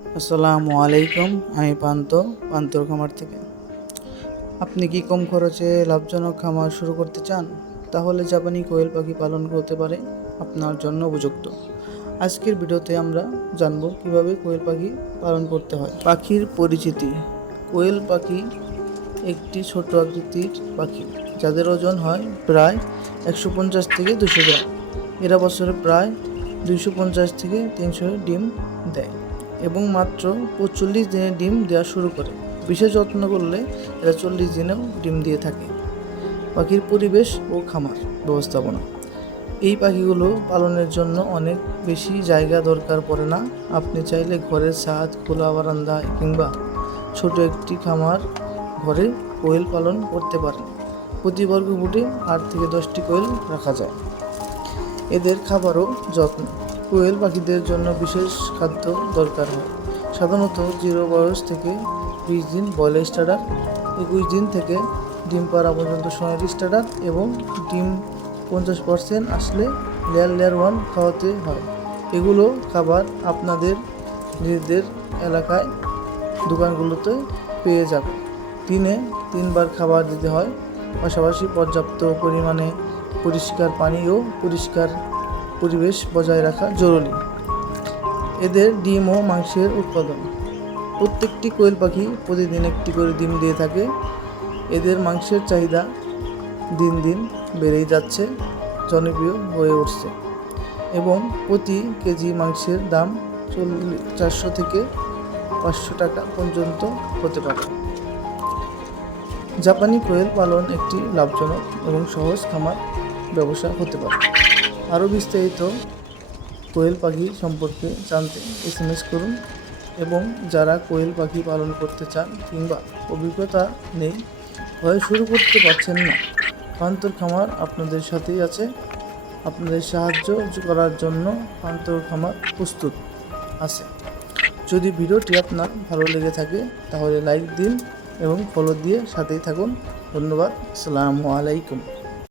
আসসালামু আলাইকুম, আমি পান্ত, পান্তর খামার থেকে। আপনি কি কম খরচে লাভজনক খামার শুরু করতে চান? তাহলে জাপানি কোয়েল পাখি পালন করতে পারে, আপনার জন্য উপযুক্ত। আজকের ভিডিওতে আমরা জানব কীভাবে কোয়েল পাখি পালন করতে হয়। পাখির পরিচিতি। কোয়েল পাখি একটি ছোট আকৃতির পাখি, যাদের ওজন হয় প্রায় একশো পঞ্চাশ থেকে দুশো গ্রাম। এরা বছরে প্রায় দুইশো পঞ্চাশ থেকে তিনশো ডিম দেয়। এবং মাত্র পঁচল্লিশ দিনে ডিম দেওয়া শুরু করে। বিশেষ যত্ন করলে এরা চল্লিশ দিনেও ডিম দিয়ে থাকে। পাখির পরিবেশ ও খামার ব্যবস্থাপনা। এই পাখিগুলো পালনের জন্য অনেক বেশি জায়গা দরকার পড়ে না। আপনি চাইলে ঘরের ছাদ, খোলা বারান্দা কিংবা ছোট একটি খামার ঘরে কোয়েল পালন করতে পারেন। প্রতি বর্গ ফুটে আট থেকে দশটি কোয়েল রাখা যায়। এদের খাবারও যত্ন। কোয়েল পাখিদের জন্য বিশেষ খাদ্য দরকার হয়। সাধারণত জিরো বয়স থেকে বিশ দিন বয়লার স্টার্টার, একুশ দিন থেকে ডিম পাড়া পর্যন্ত সোনালি স্টার্টার এবং ডিম পঞ্চাশ পার্সেন্ট আসলে লেয়ার লেয়ার ওয়ান খাওয়াতে হয়। এগুলো খাবার আপনাদের নিজেদের এলাকায় দোকানগুলোতে পেয়ে যাবে। দিনে তিনবার খাবার দিতে হয়, পাশাপাশি পর্যাপ্ত পরিমাণে পরিষ্কার পানি ও পরিষ্কার পরিবেশ বজায় রাখা জরুরি। এদের ডিম ও মাংসের উৎপাদন। প্রত্যেকটি কোয়েল পাখি প্রতিদিন একটি করে ডিম দিয়ে থাকে। এদের মাংসের চাহিদা দিন দিন বেড়েই যাচ্ছে, জনপ্রিয় হয়ে উঠছে এবং প্রতি কেজি মাংসের দাম চল্লিশ চারশো থেকে পাঁচশো টাকা পর্যন্ত হতে পারে। জাপানি কোয়েল পালন একটি লাভজনক এবং সহজ খামার ব্যবসা হতে পারে। আরও বিস্তারিত কোয়েল পাখি সম্পর্কে জানতে এস এম এস করুন এবং যারা কোয়েল পাখি পালন করতে চান কিংবা অভিজ্ঞতা নেই, ভয় শুরু করতে পারছেন না, পান্তর খামার আপনাদের সাথেই আছে। আপনাদের সাহায্য করার জন্য পান্তর খামার প্রস্তুত আছে। যদি ভিডিওটি আপনার ভালো লেগে থাকে, তাহলে লাইক দিন এবং ফলো দিয়ে সাথেই থাকুন। ধন্যবাদ। আসসালামু আলাইকুম।